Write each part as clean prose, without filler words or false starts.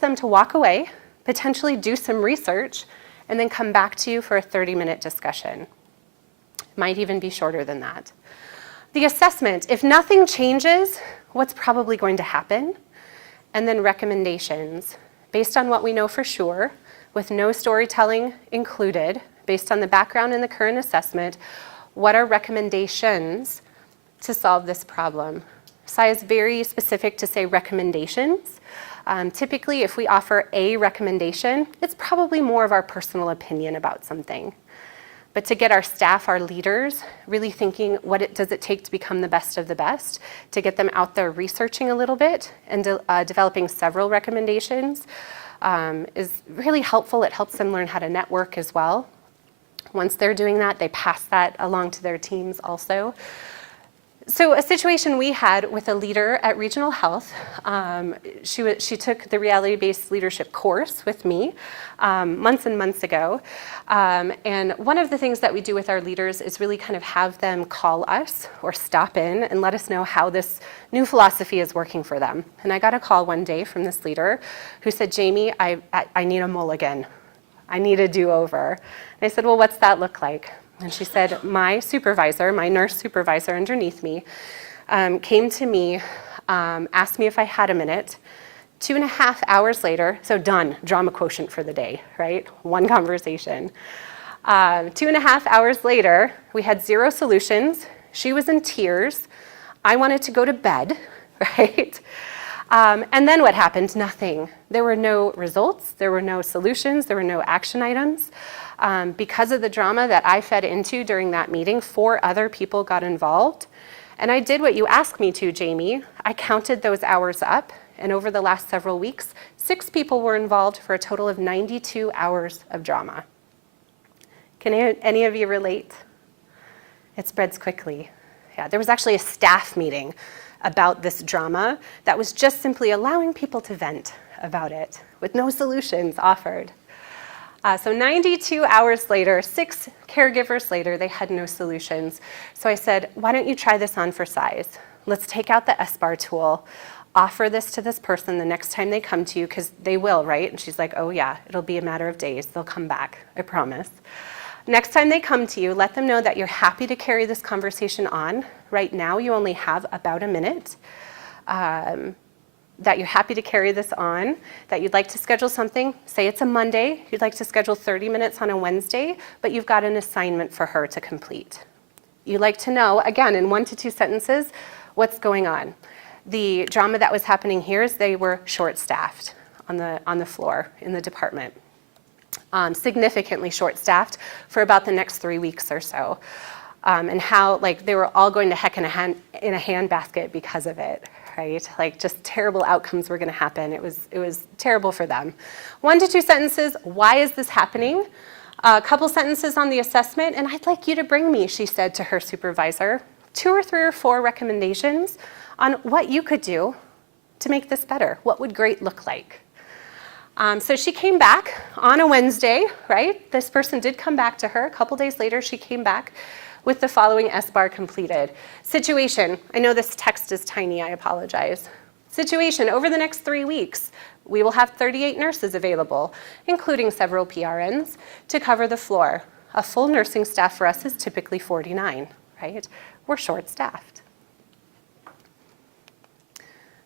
ask them to walk away, potentially do some research, and then come back to you for a 30-minute discussion. Might even be shorter than that. The assessment, if nothing changes, what's probably going to happen? And then recommendations, based on what we know for sure, with no storytelling included, based on the background in the current assessment, what are recommendations to solve this problem? SI is very specific to say recommendations. Typically, if we offer a recommendation, it's probably more of our personal opinion about something. But to get our staff, our leaders, really thinking what does it take to become the best of the best, to get them out there researching a little bit and developing several recommendations is really helpful. It helps them learn how to network as well. Once they're doing that, they pass that along to their teams also. So a situation we had with a leader at Regional Health, she took the reality-based leadership course with me months and months ago. And one of the things that we do with our leaders is really kind of have them call us or stop in and let us know how this new philosophy is working for them. And I got a call one day from this leader who said, Jamie, I need a mulligan. I need a do-over. And I said, well, what's that look like? And she said, my supervisor, my nurse supervisor underneath me, came to me, asked me if I had a minute. 2.5 hours later, so done, drama quotient for the day, right? One conversation. 2.5 hours later, we had 0 solutions. She was in tears. I wanted to go to bed, right? And then what happened? Nothing. There were no results. There were no solutions. There were no action items. Because of the drama that I fed into during that meeting, 4 other people got involved. And I did what you asked me to, Jamie. I counted those hours up. And over the last several weeks, 6 people were involved for a total of 92 hours of drama. Can any of you relate? It spreads quickly. Yeah, there was actually a staff meeting about this drama that was just simply allowing people to vent about it with no solutions offered. So 92 hours later, 6 caregivers later, they had no solutions. So I said, why don't you try this on for size? Let's take out the SBAR tool, offer this to this person the next time they come to you, because they will, right? And she's like, oh yeah, it'll be a matter of days. They'll come back, I promise. Next time they come to you, let them know that you're happy to carry this conversation on. Right now, you only have about a minute. That you're happy to carry this on, that you'd like to schedule something, say it's a Monday, you'd like to schedule 30 minutes on a Wednesday, but you've got an assignment for her to complete. You'd like to know, again, in 1 to 2 sentences, what's going on. The drama that was happening here is they were short-staffed on the floor in the department. Significantly short-staffed for about the next 3 weeks or so. And how they were all going to heck in a handbasket because of it. Right? Just terrible outcomes were going to happen. It was terrible for them. 1 to 2 sentences, why is this happening? A couple sentences on the assessment, and I'd like you to bring me, she said to her supervisor, 2 or 3 or 4 recommendations on what you could do to make this better. What would great look like? So she came back on a Wednesday, right? This person did come back to her. A couple days later, she came back with the following SBAR completed. Situation, I know this text is tiny, I apologize. Situation, over the next 3 weeks, we will have 38 nurses available, including several PRNs, to cover the floor. A full nursing staff for us is typically 49, right? We're short-staffed.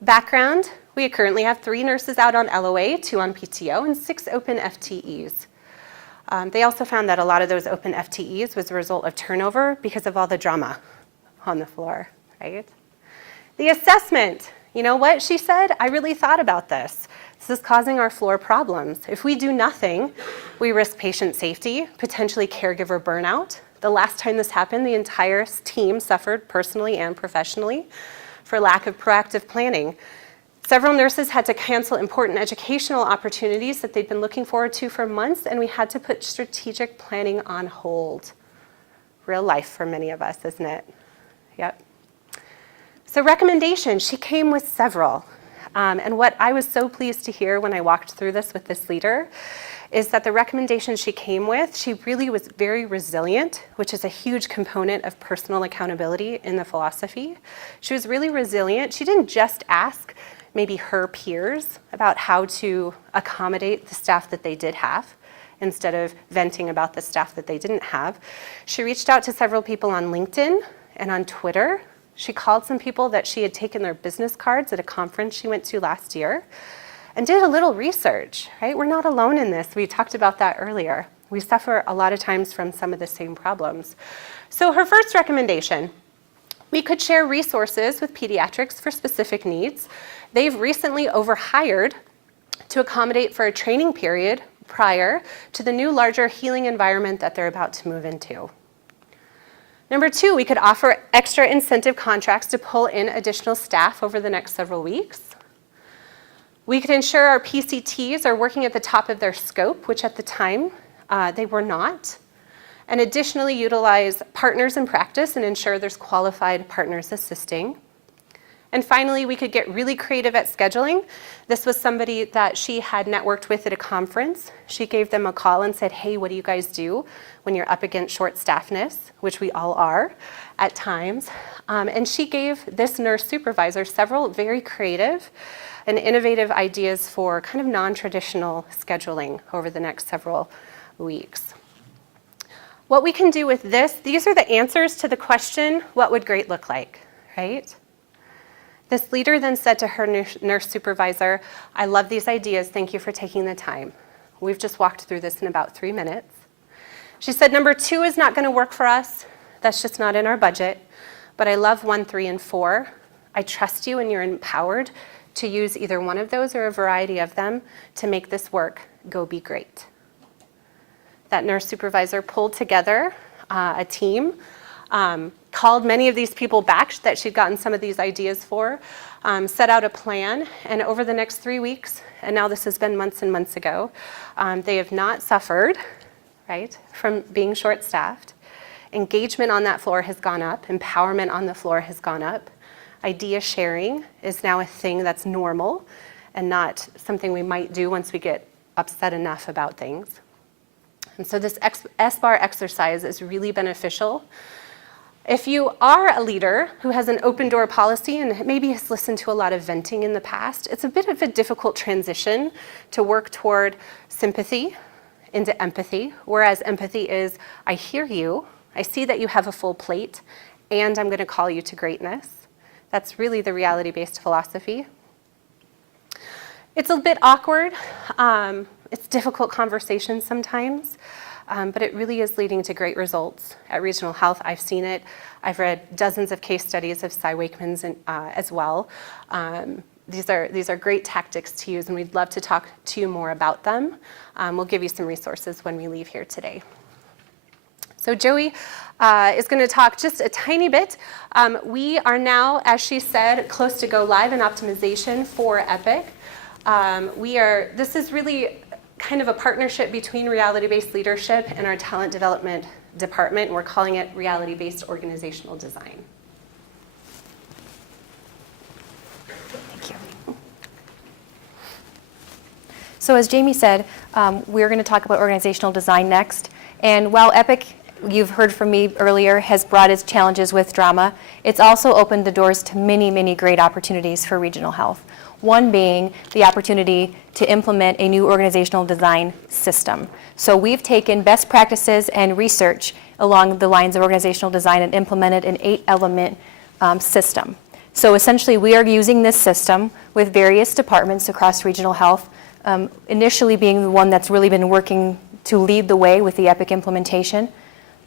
Background, we currently have 3 nurses out on LOA, 2 on PTO, and 6 open FTEs. They also found that a lot of those open FTEs was a result of turnover because of all the drama on the floor, right? The assessment, you know what she said? I really thought about this. This is causing our floor problems. If we do nothing, we risk patient safety, potentially caregiver burnout. The last time this happened, the entire team suffered personally and professionally for lack of proactive planning. Several nurses had to cancel important educational opportunities that they'd been looking forward to for months, and we had to put strategic planning on hold. Real life for many of us, isn't it? Yep. So recommendations, she came with several. And what I was so pleased to hear when I walked through this with this leader is that the recommendations she came with, she really was very resilient, which is a huge component of personal accountability in the philosophy. She was really resilient. She didn't just ask, maybe her peers about how to accommodate the staff that they did have instead of venting about the staff that they didn't have. She reached out to several people on LinkedIn and on Twitter. She called some people that she had taken their business cards at a conference she went to last year and did a little research, right? We're not alone in this. We talked about that earlier. We suffer a lot of times from some of the same problems. So her first recommendation, we could share resources with pediatrics for specific needs. They've recently overhired to accommodate for a training period prior to the new larger healing environment that they're about to move into. Number two, we could offer extra incentive contracts to pull in additional staff over the next several weeks. We could ensure our PCTs are working at the top of their scope, which at the time they were not. And additionally utilize partners in practice and ensure there's qualified partners assisting. And finally, we could get really creative at scheduling. This was somebody that she had networked with at a conference. She gave them a call and said, hey, what do you guys do when you're up against short staffness, which we all are at times. And she gave this nurse supervisor several very creative and innovative ideas for kind of non-traditional scheduling over the next several weeks. What we can do with this, these are the answers to the question, what would great look like, right? This leader then said to her nurse supervisor, I love these ideas, thank you for taking the time. We've just walked through this in about 3 minutes. She said, number 2 is not gonna work for us. That's just not in our budget. But I love 1, 3, and 4. I trust you and you're empowered to use either one of those or a variety of them to make this work. Go be great. That nurse supervisor pulled together a team, called many of these people back that she'd gotten some of these ideas for, set out a plan, and over the next 3 weeks, and now this has been months and months ago, they have not suffered, right, from being short-staffed. Engagement on that floor has gone up, empowerment on the floor has gone up. Idea sharing is now a thing that's normal and not something we might do once we get upset enough about things. And so this SBAR exercise is really beneficial. If you are a leader who has an open door policy and maybe has listened to a lot of venting in the past, it's a bit of a difficult transition to work toward sympathy into empathy, whereas empathy is, I hear you, I see that you have a full plate, and I'm gonna call you to greatness. That's really the reality-based philosophy. It's a bit awkward. It's difficult conversations sometimes, but it really is leading to great results at Regional Health. I've seen it. I've read dozens of case studies of Wakemans as well. These are great tactics to use, and we'd love to talk to you more about them. We'll give you some resources when we leave here today. So Joey is going to talk just a tiny bit. We are now, as she said, close to go live in optimization for Epic. This is really kind of a partnership between reality-based leadership and our talent development department, and we're calling it reality-based organizational design. Thank you. So as Jamie said, we're going to talk about organizational design next. And while Epic, you've heard from me earlier, has brought its challenges with drama, it's also opened the doors to many, many great opportunities for Regional Health. One being the opportunity to implement a new organizational design system. So we've taken best practices and research along the lines of organizational design and implemented an 8-element system. So essentially we are using this system with various departments across Regional Health, initially being the one that's really been working to lead the way with the Epic implementation.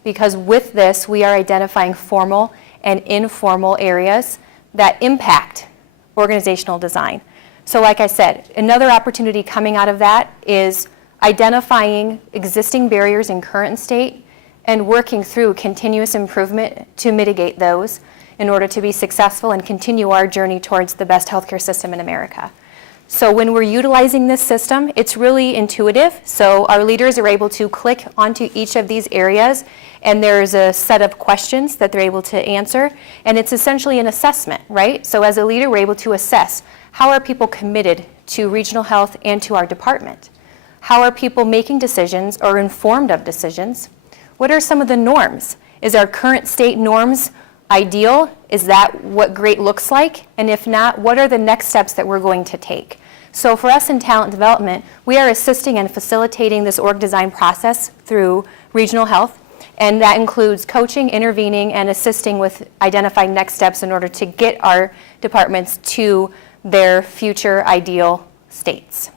Because with this, we are identifying formal and informal areas that impact organizational design. So like I said, another opportunity coming out of that is identifying existing barriers in current state and working through continuous improvement to mitigate those in order to be successful and continue our journey towards the best healthcare system in America. So when we're utilizing this system, it's really intuitive. So our leaders are able to click onto each of these areas, and there's a set of questions that they're able to answer, and it's essentially an assessment, right? So as a leader, we're able to assess, how are people committed to Regional Health and to our department? How are people making decisions or informed of decisions? What are some of the norms? Is our current state norms ideal? Is that what great looks like? And if not, what are the next steps that we're going to take? So for us in talent development, we are assisting and facilitating this org design process through regional health, and that includes coaching, intervening, and assisting with identifying next steps in order to get our departments to their future ideal states.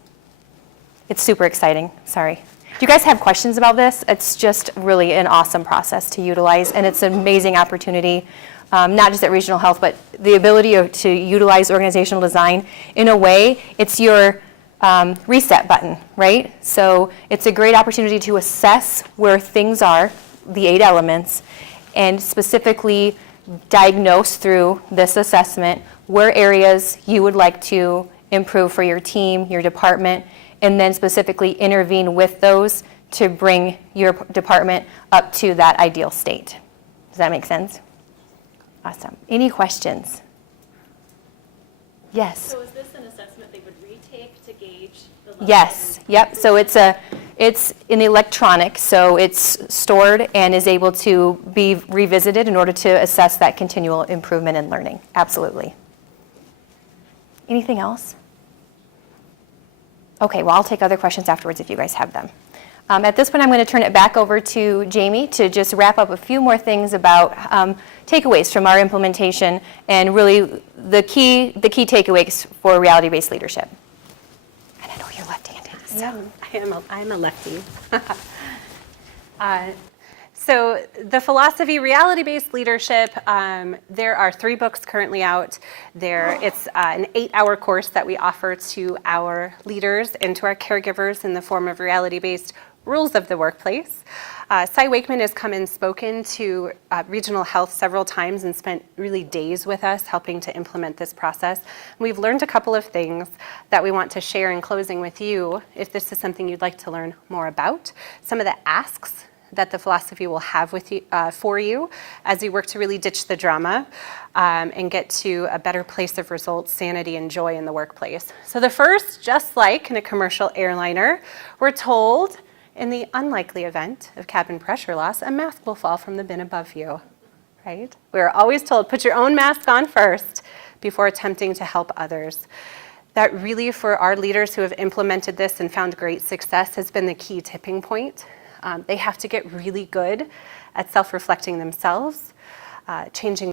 It's super exciting, sorry. Do you guys have questions about this? It's just really an awesome process to utilize, and it's an amazing opportunity, not just at regional health, but the ability to utilize organizational design in a way, it's your reset button, right? So it's a great opportunity to assess where things are, the 8 elements, and specifically diagnose through this assessment where areas you would like to improve for your team, your department, and then specifically intervene with those to bring your department up to that ideal state. Does that make sense? Awesome. Any questions? Yes. So is this an assessment they would retake to gauge the level? Yes. Yep. So it's in electronic, so it's stored and is able to be revisited in order to assess that continual improvement in learning. Absolutely. Anything else? Okay, well, I'll take other questions afterwards if you guys have them. At this point, I'm going to turn it back over to Jamie to just wrap up a few more things about takeaways from our implementation and really the key takeaways for reality-based leadership. And I know you're left-handed. So. Yeah, I'm a lefty. So the philosophy, reality-based leadership, there are 3 books currently out there. It's an 8-hour course that we offer to our leaders and to our caregivers in the form of reality-based rules of the workplace. Cy Wakeman has come and spoken to regional health several times and spent really days with us helping to implement this process. We've learned a couple of things that we want to share in closing with you if this is something you'd like to learn more about. Some of the asks that the philosophy will have with you, for you as you work to really ditch the drama and get to a better place of results, sanity, and joy in the workplace. So the first, just like in a commercial airliner, we're told in the unlikely event of cabin pressure loss, a mask will fall from the bin above you, right? We're always told, put your own mask on first before attempting to help others. That really, for our leaders who have implemented this and found great success, has been the key tipping point. They have to get really good at self-reflecting themselves, changing